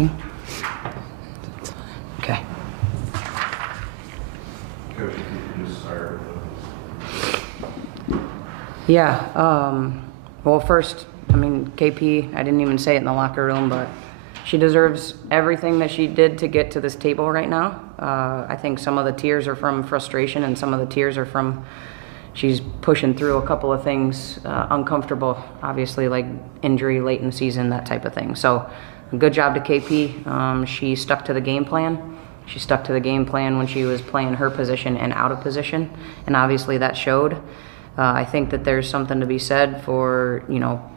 recording? Okay. Coach, if you could just start with Yeah, well, first, I mean, KP, I didn't even say it in the locker room, but she deserves everything that she did to get to this table right now. I think some of the tears are from frustration, and some of the tears are from she's pushing through a couple of things, uncomfortable, obviously, like injury late in the season, that type of thing. So good job to KP. She stuck to the game plan. She stuck to the game plan when she was playing her position and out of position, and obviously that showed. I think that there's something to be said for,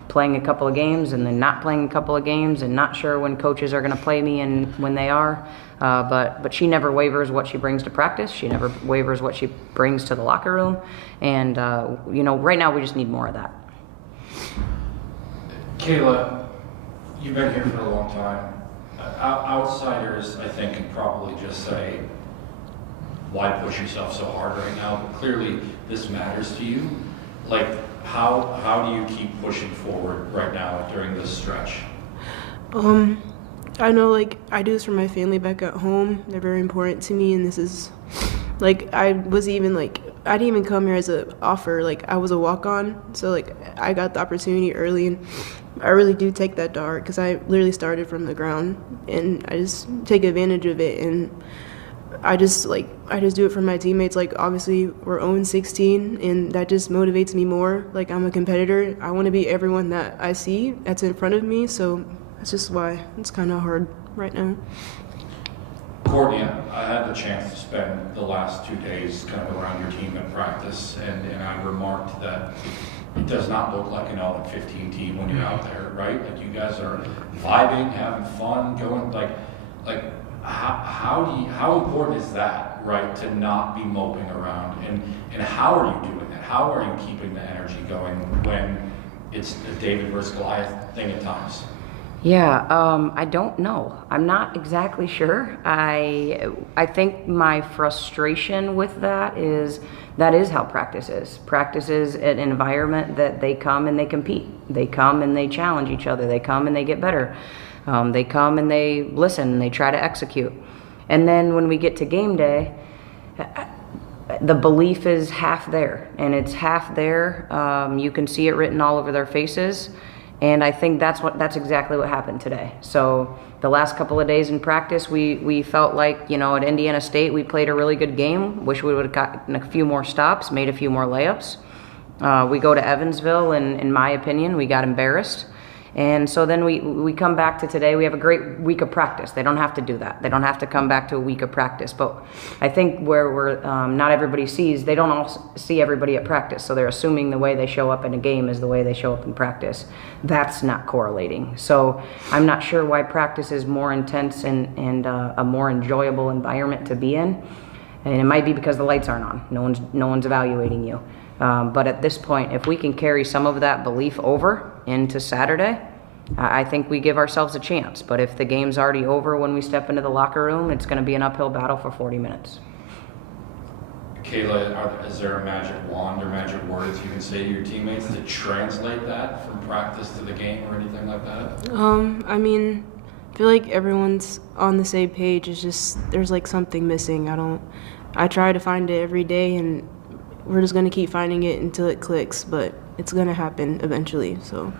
playing a couple of games and then not playing a couple of games and not sure when coaches are going to play me and when they are. But she never wavers what she brings to practice. She never wavers what she brings to the locker room. And, right now we just need more of that. Kayla, you've been here for a long time. Outsiders, I think, can probably just say, why push yourself so hard right now? But clearly this matters to you. Like, how do you keep pushing forward right now during this stretch? I know, I do this for my family back at home. They're very important to me, and this is, I didn't even come here as an offer. I was a walk-on, so, I got the opportunity early, and I really do take that to heart because I literally started from the ground, and I just take advantage of it, and I just do it for my teammates. Obviously, we're 0-16, and that just motivates me more. I'm a competitor. I want to beat everyone that I see that's in front of me, so that's just why it's kind of hard right now. Courtney, I had the chance to spend the last 2 days kind of around your team at practice, and I remarked that it does not look like an all-15 team when you're out there, right? You guys are vibing, having fun, going, how important is that, right, to not be moping around? And how are you doing that? How are you keeping the energy going when it's a David versus Goliath thing at times? Yeah, I don't know. I'm not exactly sure. I think my frustration with that is how practice is. Practice is an environment that they come and they compete. They come and they challenge each other. They come and they get better. They come and they listen and they try to execute. And then when we get to game day, the belief is half there, and it's half there. You can see it written all over their faces. And I think that's exactly what happened today. So the last couple of days in practice, we felt like, at Indiana State, we played a really good game. Wish we would have gotten a few more stops, made a few more layups. We go to Evansville, and in my opinion, we got embarrassed. And so then we come back to today. We have a great week of practice. They don't have to do that. They don't have to come back to a week of practice. But I think where we're not everybody sees, they don't all see everybody at practice. So they're assuming the way they show up in a game is the way they show up in practice. That's not correlating. So I'm not sure why practice is more intense and a more enjoyable environment to be in. And it might be because the lights aren't on. No one's evaluating you. But at this point, if we can carry some of that belief over into Saturday, I think we give ourselves a chance. But if the game's already over when we step into the locker room, it's going to be an uphill battle for 40 minutes. Kayla, is there a magic wand or magic words you can say to your teammates to translate that from practice to the game or anything like that? I feel like everyone's on the same page. It's just there's something missing. I try to find it every day, and we're just going to keep finding it until it clicks, but it's going to happen eventually. So,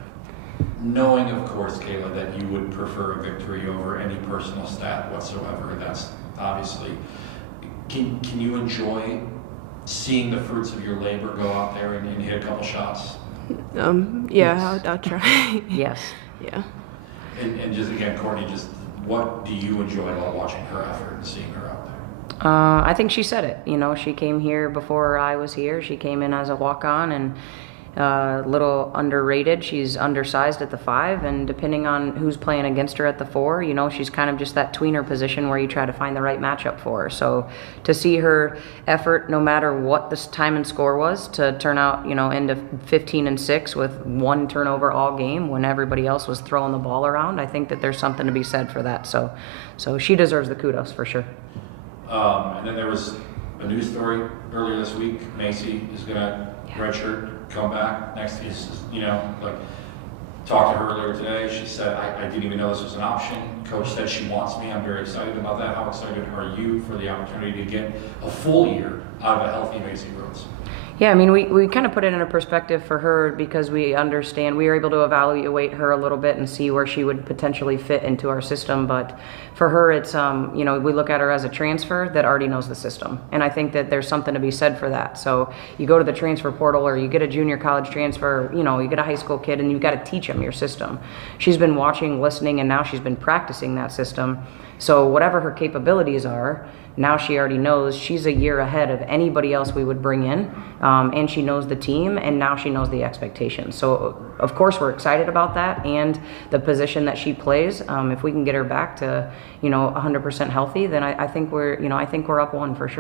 knowing, of course, Kayla, that you would prefer a victory over any personal stat whatsoever, that's obviously, can you enjoy seeing the fruits of your labor go out there and hit a couple shots? Yeah, I'll try. Yes. Yeah. And just again, Courtney, just what do you enjoy about watching her effort and seeing her out there? I think she said it. She came here before I was here. She came in as a walk-on and a little underrated. She's undersized at the 5, and depending on who's playing against her at the 4, she's kind of just that tweener position where you try to find the right matchup for her. So to see her effort, no matter what this time and score was, to turn out, into 15-6 with 1 turnover all game when everybody else was throwing the ball around, I think that there's something to be said for that. So she deserves the kudos for sure. And then there was a news story earlier this week. Macy is going to redshirt, come back next. Talked to her earlier today. She said, I didn't even know this was an option. Coach said she wants me. I'm very excited about that. How excited are you for the opportunity to get a full year out of a healthy Macy Rhodes? Yeah, I mean, we kind of put it in a perspective for her because we understand, we were able to evaluate her a little bit and see where she would potentially fit into our system. But for her, it's, you know, we look at her as a transfer that already knows the system. And I think that there's something to be said for that. So you go to the transfer portal or you get a junior college transfer, you know, you get a high school kid and you've got to teach them your system. She's been watching, listening, and now she's been practicing that system. So whatever her capabilities are, now she already knows she's a year ahead of anybody else we would bring in, and she knows the team, and now she knows the expectations. So of course we're excited about that and the position that she plays. If we can get her back to, you know, 100% healthy, then I think we're up one for sure.